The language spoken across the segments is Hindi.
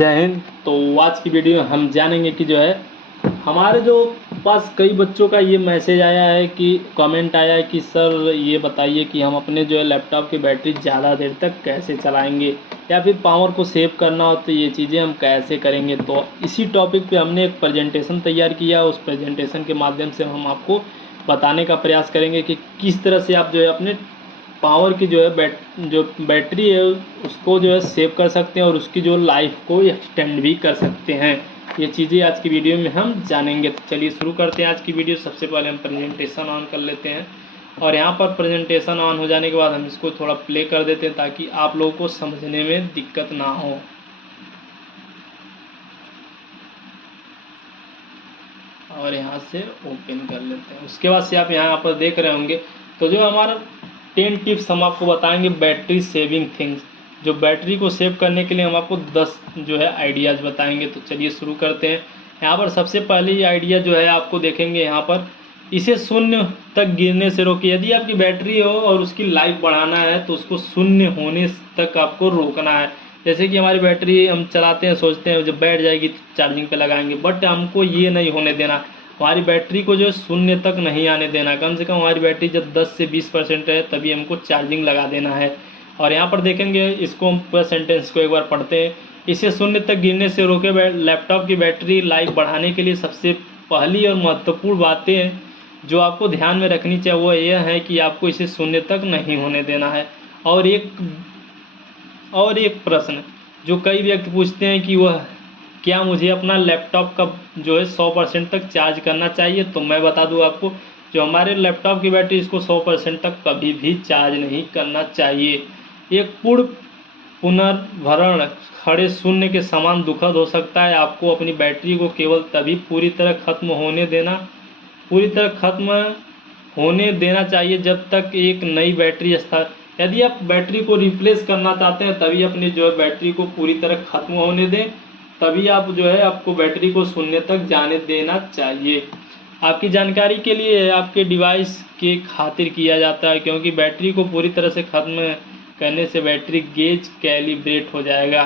जय हिंद। तो आज की वीडियो में हम जानेंगे कि जो है हमारे जो पास कई बच्चों का ये मैसेज आया है कि कमेंट आया है कि सर ये बताइए कि हम अपने जो है लैपटॉप की बैटरी ज़्यादा देर तक कैसे चलाएंगे या फिर पावर को सेव करना हो तो ये चीज़ें हम कैसे करेंगे। तो इसी टॉपिक पे हमने एक प्रेजेंटेशन तैयार किया। उस प्रेजेंटेशन के माध्यम से हम आपको बताने का प्रयास करेंगे कि किस तरह से आप जो है अपने पावर की जो है जो बैटरी है उसको जो है सेव कर सकते हैं और उसकी जो लाइफ को एक्सटेंड भी कर सकते हैं। ये चीज़ें आज की वीडियो में हम जानेंगे। तो चलिए शुरू करते हैं आज की वीडियो। सबसे पहले हम प्रेजेंटेशन ऑन कर लेते हैं और यहाँ पर प्रेजेंटेशन ऑन हो जाने के बाद हम इसको थोड़ा प्ले कर देते हैं ताकि आप लोगों को समझने में दिक्कत ना हो। और यहाँ से ओपन कर लेते हैं। उसके बाद से आप यहाँ पर देख रहे होंगे तो जो हमारा 10 टिप्स हम आपको बताएंगे बैटरी सेविंग थिंग्स। जो बैटरी को सेव करने के लिए हम आपको 10 जो है आइडियाज़ बताएंगे। तो चलिए शुरू करते हैं। यहाँ पर सबसे पहले ये आइडिया जो है आपको देखेंगे यहाँ पर, इसे शून्य तक गिरने से रोकिए। यदि आपकी बैटरी हो और उसकी लाइफ बढ़ाना है तो उसको शून्य होने तक आपको रोकना है। जैसे कि हमारी बैटरी हम चलाते हैं, सोचते हैं जब बैठ जाएगी तो चार्जिंग पे लगाएंगे, बट हमको ये नहीं होने देना। हमारी बैटरी को जो शून्य तक नहीं आने देना। कम से कम हमारी बैटरी जब 10 से 20% है तभी हमको चार्जिंग लगा देना है। और यहाँ पर देखेंगे, इसको हम पूरा सेंटेंस को एक बार पढ़ते हैं। इसे शून्य तक गिरने से रोके। लैपटॉप की बैटरी लाइफ बढ़ाने के लिए सबसे पहली और महत्वपूर्ण बातें जो आपको ध्यान में रखनी चाहिए वो यह है कि आपको इसे शून्य तक नहीं होने देना है। और एक प्रश्न जो कई व्यक्ति पूछते हैं कि वह क्या मुझे अपना लैपटॉप का जो है 100% तक चार्ज करना चाहिए। तो मैं बता दूं आपको, जो हमारे लैपटॉप की बैटरी इसको 100% तक कभी भी चार्ज नहीं करना चाहिए। एक पूर्ण पुनर्भरण खड़े शून्य के समान दुखद हो सकता है। आपको अपनी बैटरी को केवल तभी पूरी तरह खत्म होने देना चाहिए जब तक एक नई बैटरी यदि आप बैटरी को रिप्लेस करना चाहते हैं तभी अपनी जो है बैटरी को पूरी तरह खत्म होने दें, तभी आप जो है आपको बैटरी को शून्य तक जाने देना चाहिए। आपकी जानकारी के लिए आपके डिवाइस के खातिर किया जाता है, क्योंकि बैटरी को पूरी तरह से खत्म करने से बैटरी गेज कैलिब्रेट हो जाएगा।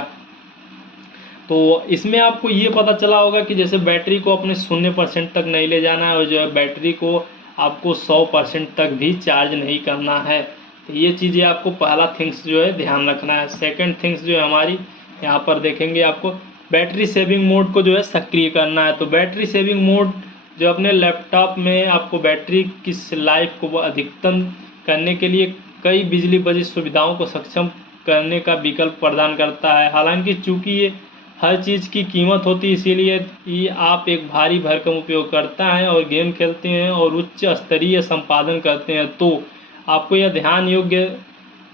तो इसमें आपको ये पता चला होगा कि जैसे बैटरी को अपने 0% तक नहीं ले जाना है और जो है बैटरी को आपको 100% तक भी चार्ज नहीं करना है। तो ये चीज़ें आपको पहला थिंग्स जो है ध्यान रखना है। सेकंड थिंग्स जो है हमारी यहाँ पर देखेंगे, आपको बैटरी सेविंग मोड को जो है सक्रिय करना है। तो बैटरी सेविंग मोड जो अपने लैपटॉप में आपको बैटरी की लाइफ को अधिकतम करने के लिए कई बिजली बचत सुविधाओं को सक्षम करने का विकल्प प्रदान करता है। हालांकि चूंकि ये हर चीज़ की कीमत होती है, इसीलिए ये आप एक भारी भरकम उपयोगकर्ता हैं और गेम खेलते हैं और उच्च स्तरीय संपादन करते हैं तो आपको यह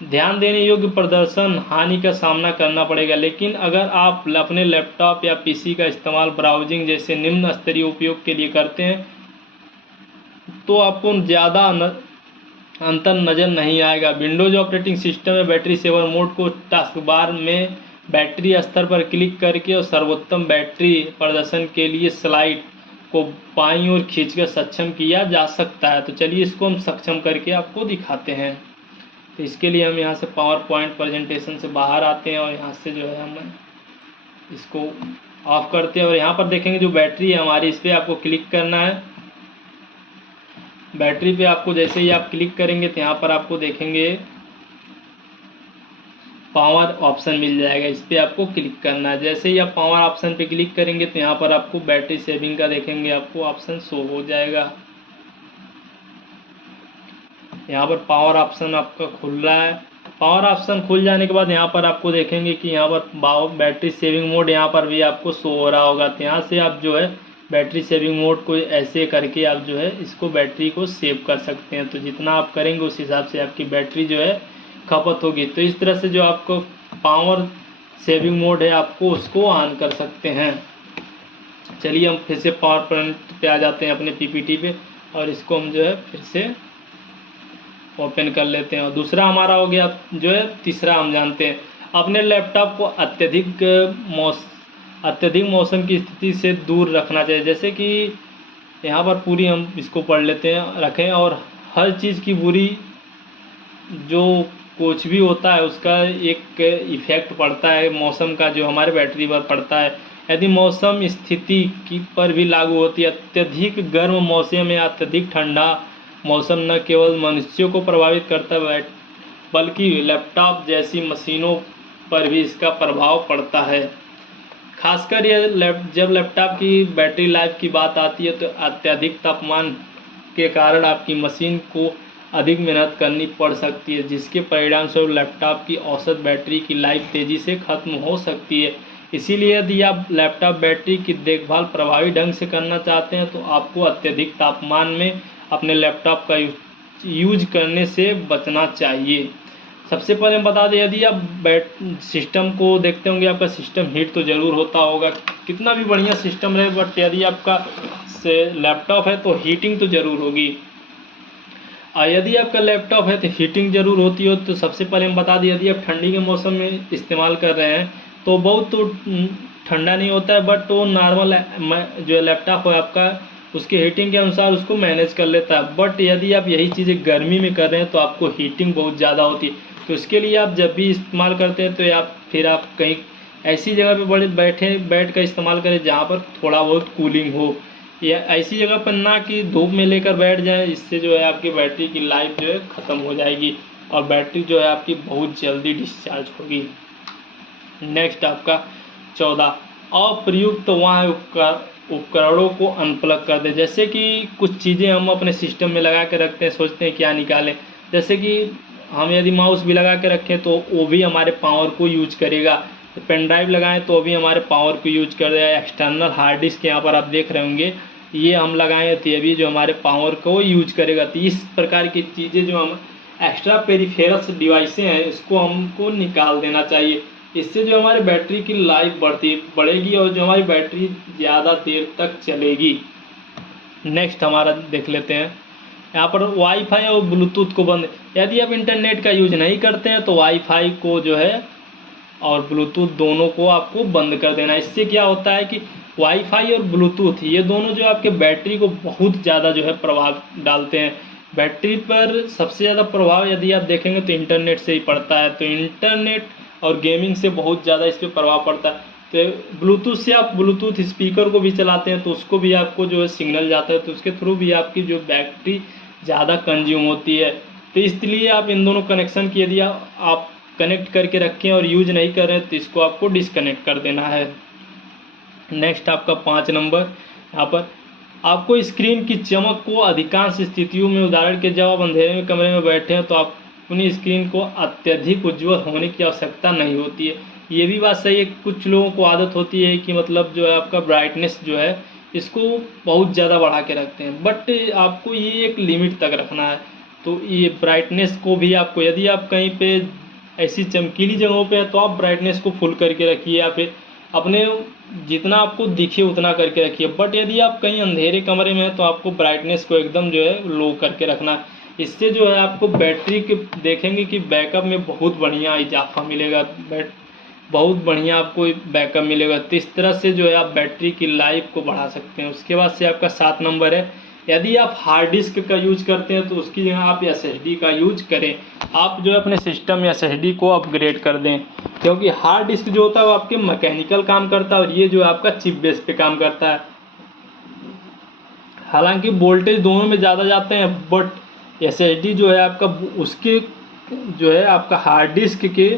ध्यान देने योग्य प्रदर्शन हानि का सामना करना पड़ेगा। लेकिन अगर आप अपने लैपटॉप या पीसी का इस्तेमाल ब्राउजिंग जैसे निम्न स्तरीय उपयोग के लिए करते हैं तो आपको ज़्यादा अंतर नज़र नहीं आएगा। विंडोज ऑपरेटिंग सिस्टम में बैटरी सेवर मोड को टास्क बार में बैटरी स्तर पर क्लिक करके और सर्वोत्तम बैटरी प्रदर्शन के लिए स्लाइड को बाईं ओर खींचकर सक्षम किया जा सकता है। तो चलिए इसको हम सक्षम करके आपको दिखाते हैं। तो इसके लिए हम यहाँ से पावर पॉइंट प्रेजेंटेशन से बाहर आते हैं और यहाँ से जो है हम इसको ऑफ करते हैं और यहाँ पर देखेंगे जो बैटरी है हमारी, इस पर आपको क्लिक करना है। बैटरी पे आपको जैसे ही आप क्लिक करेंगे तो यहाँ पर आपको देखेंगे पावर ऑप्शन मिल जाएगा, इस पर आपको क्लिक करना है। जैसे ही आप पावर ऑप्शन पे क्लिक करेंगे तो यहाँ पर आपको बैटरी सेविंग का देखेंगे आपको ऑप्शन शो हो जाएगा। यहाँ पर पावर ऑप्शन आपका खुल रहा है। पावर ऑप्शन खुल जाने के बाद यहाँ पर आपको देखेंगे कि यहाँ पर बैटरी सेविंग मोड यहाँ पर भी आपको शो हो रहा होगा। तो यहाँ से आप जो है बैटरी सेविंग मोड को ऐसे करके आप जो है इसको बैटरी को सेव कर सकते हैं। तो जितना आप करेंगे उस हिसाब से आपकी बैटरी जो है खपत होगी। तो इस तरह से जो आपको पावर सेविंग मोड है आपको उसको ऑन कर सकते हैं। चलिए हम फिर से पावर पॉइंट पे आ जाते हैं अपने पीपीटी पे और इसको हम जो है फिर से ओपन कर लेते हैं। और दूसरा हमारा हो गया जो है, तीसरा हम जानते हैं अपने लैपटॉप को अत्यधिक मौसम की स्थिति से दूर रखना चाहिए। जैसे कि यहाँ पर पूरी हम इसको पढ़ लेते हैं रखें और हर चीज़ की बुरी जो कुछ भी होता है उसका एक इफेक्ट पड़ता है मौसम का, जो हमारे बैटरी पर पड़ता है। यदि मौसम स्थिति की पर भी लागू होती है, अत्यधिक गर्म मौसम या अत्यधिक ठंडा मौसम न केवल मनुष्यों को प्रभावित करता है बल्कि लैपटॉप जैसी मशीनों पर भी इसका प्रभाव पड़ता है। खासकर जब लैपटॉप की बैटरी लाइफ की बात आती है तो अत्यधिक तापमान के कारण आपकी मशीन को अधिक मेहनत करनी पड़ सकती है, जिसके परिणाम स्वरूप लैपटॉप की औसत बैटरी की लाइफ तेज़ी से खत्म हो सकती है। इसीलिए यदि आप लैपटॉप बैटरी की देखभाल प्रभावी ढंग से करना चाहते हैं तो आपको अत्यधिक तापमान में अपने लैपटॉप का यूज करने से बचना चाहिए। सबसे पहले हम बता दें, यदि आप सिस्टम को देखते होंगे, आपका सिस्टम हीट तो ज़रूर होता होगा, कितना भी बढ़िया सिस्टम रहे बट यदि आपका लैपटॉप है तो हीटिंग तो ज़रूर होगी। और यदि आपका लैपटॉप है तो हीटिंग ज़रूर होती हो। तो सबसे पहले हम बता दें, यदि आप ठंडी के मौसम में इस्तेमाल कर रहे हैं तो बहुत तो ठंडा नहीं होता है, बट वो नॉर्मल जो लैपटॉप है आपका उसके हीटिंग के अनुसार उसको मैनेज कर लेता है। बट यदि आप यही चीज़ें गर्मी में कर रहे हैं तो आपको हीटिंग बहुत ज़्यादा होती है। तो इसके लिए आप जब भी इस्तेमाल करते हैं तो आप कहीं ऐसी जगह पे बैठ कर इस्तेमाल करें जहाँ पर थोड़ा बहुत कूलिंग हो, या ऐसी जगह पर ना कि धूप में लेकर बैठ जाएं, इससे जो है आपकी बैटरी की लाइफ जो है ख़त्म हो जाएगी और बैटरी जो है आपकी बहुत जल्दी डिस्चार्ज होगी। नेक्स्ट आपका 14, अप्रयुक्त वहाँ उपकरणों को अनप्लग कर दें। जैसे कि कुछ चीज़ें हम अपने सिस्टम में लगा के रखते हैं, सोचते हैं क्या निकालें। जैसे कि हम यदि माउस भी लगा के रखें तो वो भी हमारे पावर को यूज करेगा, तो पेन ड्राइव लगाएं तो भी हमारे पावर को यूज कर देगा। एक्सटर्नल हार्ड डिस्क यहाँ पर आप देख रहे होंगे, ये हम लगाएं तो ये भी जो हमारे पावर को यूज करेगा। तो इस प्रकार की चीज़ें जो हम एक्स्ट्रा पेरिफेरल्स डिवाइसें हैं इसको हमको निकाल देना चाहिए। इससे जो हमारी बैटरी की लाइफ बढ़ेगी और जो हमारी बैटरी ज़्यादा देर तक चलेगी। नेक्स्ट हमारा देख लेते हैं, यहाँ पर वाईफाई और ब्लूटूथ को बंद। यदि आप इंटरनेट का यूज नहीं करते हैं तो वाईफाई को जो है और ब्लूटूथ दोनों को आपको बंद कर देना। इससे क्या होता है कि वाईफाई और ब्लूटूथ ये दोनों जो आपके बैटरी को बहुत ज़्यादा जो है प्रभाव डालते हैं। बैटरी पर सबसे ज़्यादा प्रभाव यदि आप देखेंगे तो इंटरनेट से ही पड़ता है। तो इंटरनेट और गेमिंग से बहुत ज़्यादा इस पर प्रभाव पड़ता है। तो ब्लूटूथ से आप ब्लूटूथ स्पीकर को भी चलाते हैं तो उसको भी आपको जो है सिग्नल जाता है, तो उसके थ्रू भी आपकी जो बैटरी ज़्यादा कंज्यूम होती है। तो इसलिए आप इन दोनों कनेक्शन की यदि आप कनेक्ट करके रखें और यूज नहीं कर रहे हैं तो इसको आपको डिस्कनेक्ट कर देना है। नेक्स्ट आपका 5 नंबर, यहाँ पर आपको स्क्रीन की चमक को अधिकांश स्थितियों में, उदाहरण के जब आप अंधेरे में कमरे में बैठे हैं तो आप अपनी स्क्रीन को अत्यधिक उज्ज्वल होने की आवश्यकता नहीं होती है। ये भी बात सही है, कुछ लोगों को आदत होती है कि मतलब जो है आपका ब्राइटनेस जो है इसको बहुत ज़्यादा बढ़ा के रखते हैं, बट आपको ये एक लिमिट तक रखना है। तो ये ब्राइटनेस को भी आपको, यदि आप कहीं पे ऐसी चमकीली जगहों पे है तो आप ब्राइटनेस को फुल करके रखिए या फिर अपने जितना आपको दिखे उतना करके रखिए। बट यदि आप कहीं अंधेरे कमरे में हैं तो आपको ब्राइटनेस को एकदम जो है लो करके रखना है। इससे जो है आपको बैटरी के देखेंगे कि बैकअप में बहुत बढ़िया इजाफा मिलेगा, बहुत बढ़िया आपको बैकअप मिलेगा। तो इस तरह से जो है आप बैटरी की लाइफ को बढ़ा सकते हैं। उसके बाद से आपका 7 नंबर है, यदि आप हार्ड डिस्क का यूज करते हैं तो उसकी जगह आप SSD का यूज करें। आप जो है अपने सिस्टम में SSD को अपग्रेड कर दें, क्योंकि हार्ड डिस्क जो होता है वो आपके मैकेनिकल काम करता है और ये जो आपका चिप बेस पे काम करता है। हालांकि वोल्टेज दोनों में ज़्यादा जाते हैं, बट SSD जो है आपका उसके जो है आपका हार्ड डिस्क के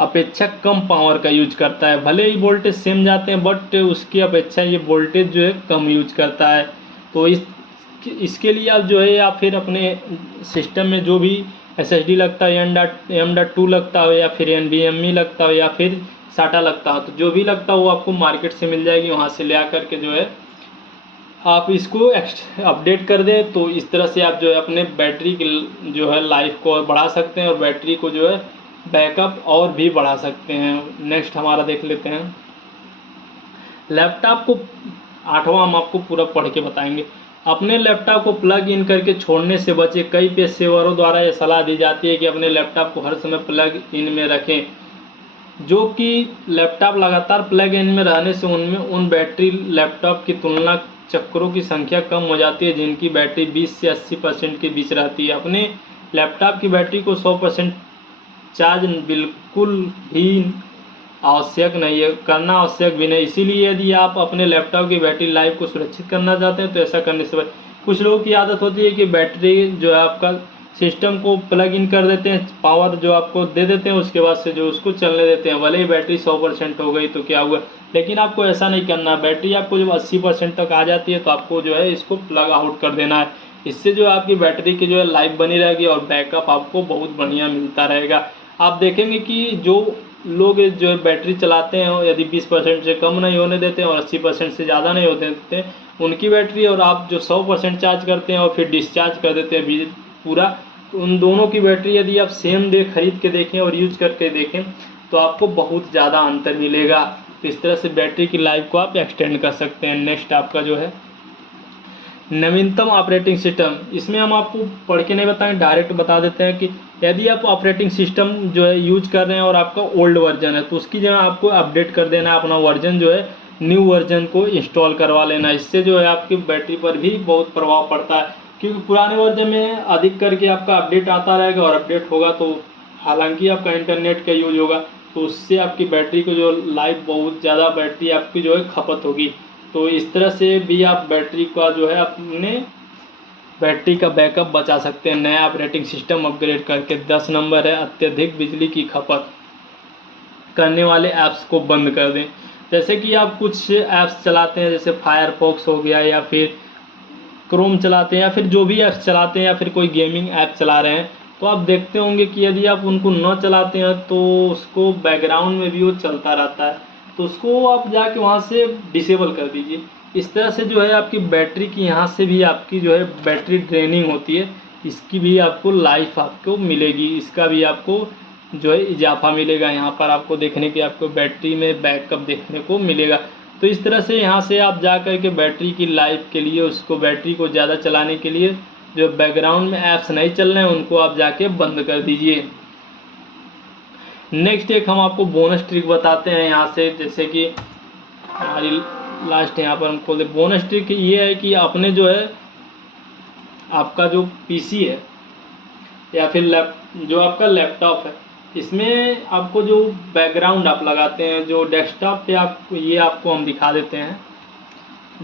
अपेक्षा कम पावर का यूज करता है। भले ही वोल्टेज सेम जाते हैं बट उसकी अपेक्षा ये वोल्टेज जो है कम यूज करता है। तो इसके लिए आप जो है या फिर अपने सिस्टम में जो भी SSD लगता है, M.2 लगता हो या फिर NVMe लगता हो या फिर SATA लगता हो, तो जो भी लगता हो वो आपको मार्केट से मिल जाएगी, वहाँ से ले आकर के जो है आप इसको अपडेट कर दें। तो इस तरह से आप जो है अपने बैटरी की जो है लाइफ को और बढ़ा सकते हैं और बैटरी को जो है बैकअप और भी बढ़ा सकते हैं। नेक्स्ट हमारा देख लेते हैं, लैपटॉप को 8वां हम आपको पूरा पढ़ के बताएंगे। अपने लैपटॉप को प्लग इन करके छोड़ने से बचे। कई पेशेवरों द्वारा यह सलाह दी जाती है कि अपने लैपटॉप को हर समय प्लग इन में रखें, जो कि लैपटॉप लगातार प्लग इन में रहने से उनमें उन बैटरी लैपटॉप की तुलना चक्रों की संख्या कम हो जाती है जिनकी बैटरी 20 से 80% के बीच रहती है। अपने लैपटॉप की बैटरी को 100% चार्ज बिल्कुल भी आवश्यक नहीं है, करना आवश्यक भी नहीं। इसीलिए यदि आप अपने लैपटॉप की बैटरी लाइफ को सुरक्षित करना चाहते हैं तो ऐसा करने से कुछ लोगों की आदत होती है कि बैटरी जो है आपका सिस्टम को प्लग इन कर देते हैं, पावर जो आपको दे देते हैं, उसके बाद से जो उसको चलने देते हैं, भले ही बैटरी 100% हो गई तो क्या हुआ, लेकिन आपको ऐसा नहीं करना। बैटरी आपको जब 80% तक आ जाती है तो आपको जो है इसको प्लग आउट कर देना है। इससे जो आपकी बैटरी की जो है लाइफ बनी रहेगी और बैकअप आपको बहुत बढ़िया मिलता रहेगा। आप देखेंगे कि जो लोग जो है बैटरी चलाते हैं यदि 20% से कम नहीं होने देते हैं और 80% से ज़्यादा नहीं होते देते उनकी बैटरी, और आप जो 100% चार्ज करते हैं और फिर डिस्चार्ज कर देते हैं पूरा, उन दोनों की बैटरी यदि आप सेम डे खरीद के देखें और यूज करके देखें तो आपको बहुत ज़्यादा अंतर मिलेगा। तो इस तरह से बैटरी की लाइफ को आप एक्सटेंड कर सकते हैं। नेक्स्ट आपका जो है नवीनतम ऑपरेटिंग सिस्टम। इसमें हम आपको पढ़ के नहीं बताएंगे, डायरेक्ट बता देते हैं कि यदि आप ऑपरेटिंग सिस्टम जो है यूज कर रहे हैं और आपका ओल्ड वर्जन है तो उसकी जगह आपको अपडेट कर देना है, अपना वर्जन जो है न्यू वर्जन को इंस्टॉल करवा लेना। इससे जो है आपकी बैटरी पर भी बहुत प्रभाव पड़ता है, क्योंकि पुराने वर्जन में अधिक करके आपका अपडेट आता रहेगा और अपडेट होगा तो हालांकि आपका इंटरनेट का यूज होगा तो उससे आपकी बैटरी को जो लाइफ बहुत ज़्यादा बैटरी आपकी जो है खपत होगी। तो इस तरह से भी आप बैटरी का जो है अपने बैटरी का बैकअप बचा सकते हैं नया ऑपरेटिंग सिस्टम अपग्रेड करके। 10 नंबर है अत्यधिक बिजली की खपत करने वाले ऐप्स को बंद कर दें। जैसे कि आप कुछ ऐप्स चलाते हैं जैसे फायरफॉक्स हो गया या फिर क्रोम चलाते हैं या फिर जो भी ऐप्स चलाते हैं या फिर कोई गेमिंग ऐप चला रहे हैं तो आप देखते होंगे कि यदि आप उनको न चलाते हैं तो उसको बैकग्राउंड में भी वो चलता रहता है, तो उसको आप जाके वहाँ से डिसेबल कर दीजिए। इस तरह से जो है आपकी बैटरी की यहाँ से भी आपकी जो है बैटरी ड्रेनिंग होती है, इसकी भी आपको लाइफ आपको मिलेगी, इसका भी आपको जो है इजाफा मिलेगा। यहाँ पर आपको देखने की आपको बैटरी में बैकअप देखने को मिलेगा। तो इस तरह से यहाँ से आप जा कर के बैटरी की लाइफ के लिए उसको बैटरी को ज़्यादा चलाने के लिए जो बैकग्राउंड में ऐप्स नहीं चल रहे हैं उनको आप जाके बंद कर दीजिए। नेक्स्ट एक हम आपको बोनस ट्रिक बताते हैं यहाँ से, जैसे कि हमारी लास्ट यहाँ पर हम खोल दे। बोनस ट्रिक ये है कि आपने जो है आपका जो पीसी है या फिर जो आपका लैपटॉप है इसमें आपको जो बैकग्राउंड आप लगाते हैं जो डेस्कटॉप पे आप ये आपको हम दिखा देते हैं।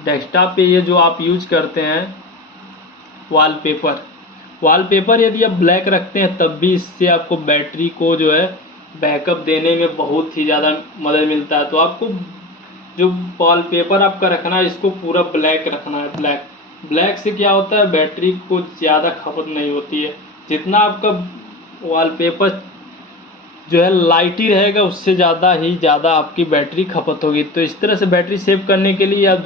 डेस्कटॉप पे ये जो आप यूज करते हैं वॉलपेपर यदि आप ब्लैक रखते हैं तब भी इससे आपको बैटरी को जो है बैकअप देने में बहुत ही ज़्यादा मदद मिलता है। तो आपको जो वॉलपेपर आपका रखना है इसको पूरा ब्लैक रखना है। ब्लैक से क्या होता है बैटरी को ज़्यादा खपत नहीं होती है। जितना आपका वॉलपेपर जो है लाइट ही रहेगा उससे ज़्यादा ही ज़्यादा आपकी बैटरी खपत होगी। तो इस तरह से बैटरी सेव करने के लिए आप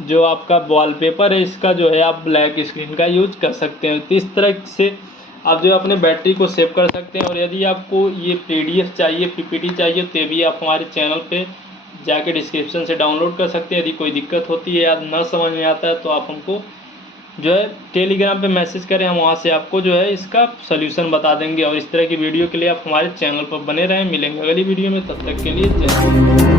जो आपका वॉलपेपर है इसका जो है आप ब्लैक स्क्रीन का यूज कर सकते हैं। तो इस तरह से आप जो अपने बैटरी को सेव कर सकते हैं। और यदि आपको ये PDF चाहिए PPT चाहिए तो ये भी आप हमारे चैनल पे जाके डिस्क्रिप्शन से डाउनलोड कर सकते हैं। यदि कोई दिक्कत होती है या न समझ में आता है तो आप हमको जो है टेलीग्राम पे मैसेज करें, हम वहाँ से आपको जो है इसका सल्यूशन बता देंगे। और इस तरह की वीडियो के लिए आप हमारे चैनल पर बने रहें। मिलेंगे अगली वीडियो में, तब तक के लिए जय हिंद।